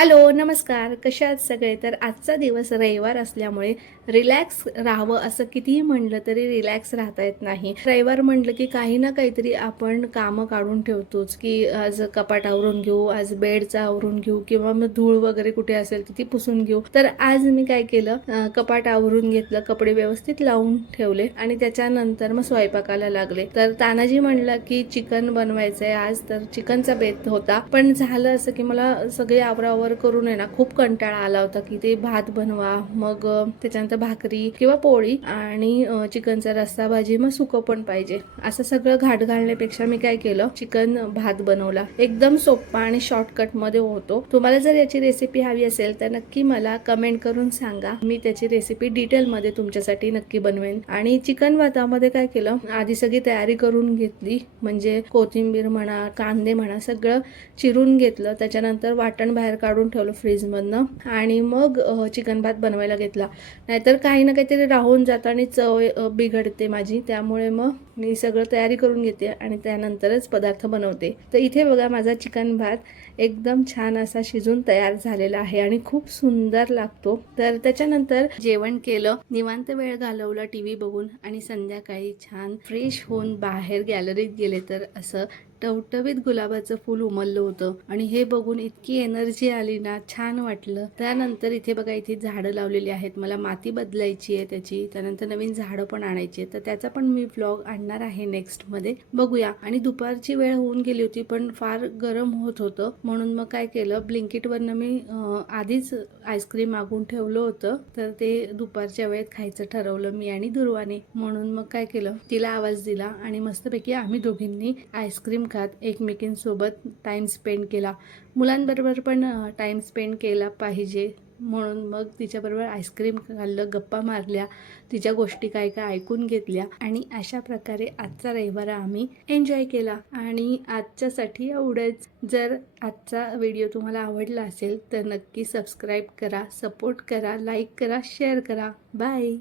Hello नमस्कार. कशा आहात सगळे? तर आजचा दिवस रविवार असल्यामुळे रिलॅक्स राहावं असं कितीही म्हणलं तरी रिलॅक्स राहता येत नाही. रविवार म्हणलं की काही ना काहीतरी आपण कामं काढून ठेवतोच की आज कपाट आवरून घेऊ आज बेडचा आवरून घेऊ किंवा मग धूळ वगैरे कुठे असेल तर ती पुसून घेऊ. तर आज मी काय केलं? कपाट आवरून घेतलं कपडे व्यवस्थित लावून ठेवले आणि त्याच्यानंतर मग स्वयंपाकाला लागले. तर तानाजी म्हणलं की चिकन बनवायचंय आज तर चिकनचा बेत होता. पण झालं असं की मला सगळे आवरावर करून आहे ना खूप कंटाळा आला होता की ते भात बनवा मग त्याच्यानंतर भाकरी किंवा पोळी आणि चिकनचा रस्सा भाजी मग सुकं पण पाहिजे. असं सगळं घाट घालण्यापेक्षा मी काय केलं चिकन भात बनवला. एकदम सोप्पा आणि शॉर्टकटमध्ये होतो. तुम्हाला जर याची रेसिपी हवी असेल तर नक्की मला कमेंट करून सांगा. मी त्याची रेसिपी डिटेल मध्ये तुमच्यासाठी नक्की बनवेन. आणि चिकन भातामध्ये काय केलं आधी सगळी तयारी करून घेतली. म्हणजे कोथिंबीर म्हणा कांदे म्हणा सगळं चिरून घेतलं. त्याच्यानंतर वाटण बाहेर काढून ठेवलं फ्रीजमधनं. आणि मग चिकन भात बनवायला घेतला. नाहीतर काही ना काहीतरी राहून जातं आणि चव बिघडते माझी. त्यामुळे मग मी सगळं तयारी करून घेते आणि त्यानंतरच पदार्थ बनवते. तर इथे बघा माझा चिकन भात एकदम छान असा शिजून तयार झालेला आहे आणि खूप सुंदर लागतो. तर त्याच्यानंतर जेवण केलं निवांत वेळ घालवला टी व्ही बघून आणि संध्याकाळी छान फ्रेश होऊन बाहेर गॅलरीत गेले. तर असं टवटवीत गुलाबाचं फूल उमललं होतं. आणि हे बघून इतकी एनर्जी आली ना छान वाटलं. त्यानंतर इथे बघा इथे झाडं लावलेली आहेत. मला माती बदलायची आहे त्याची. त्यानंतर नवीन झाडं पण आणायची आहे तर त्याचा पण मी व्लॉग आणणार आहे नेक्स्टमध्ये. बघूया. आणि दुपारची वेळ होऊन गेली होती पण फार गरम होत होतं. म्हणून मग काय केलं ब्लिंकिटवरनं मी आधीच आईस्क्रीम मागून ठेवलं होतं. तर ते दुपारच्या वेळेत खायचं ठरवलं मी आणि दुर्वाने. म्हणून मग काय केलं तिला आवाज दिला आणि मस्तपैकी आम्ही दोघींनी आईस्क्रीम खात एकमेकींसोबत टाईम स्पेंड केला. मुलांबरोबर पण टाईम स्पेंड केला पाहिजे. म्हणून मग तिच्याबरोबर आईस्क्रीम खाल्लं गप्पा मारल्या तिच्या गोष्टी काय काय ऐकून घेतल्या. आणि अशा प्रकारे आजचा रविवार आम्ही एन्जॉय केला. आणि आजच्यासाठी एवढंच. जर आजचा व्हिडिओ तुम्हाला आवडला असेल तर नक्की सबस्क्राईब करा सपोर्ट करा लाईक करा शेअर करा. बाय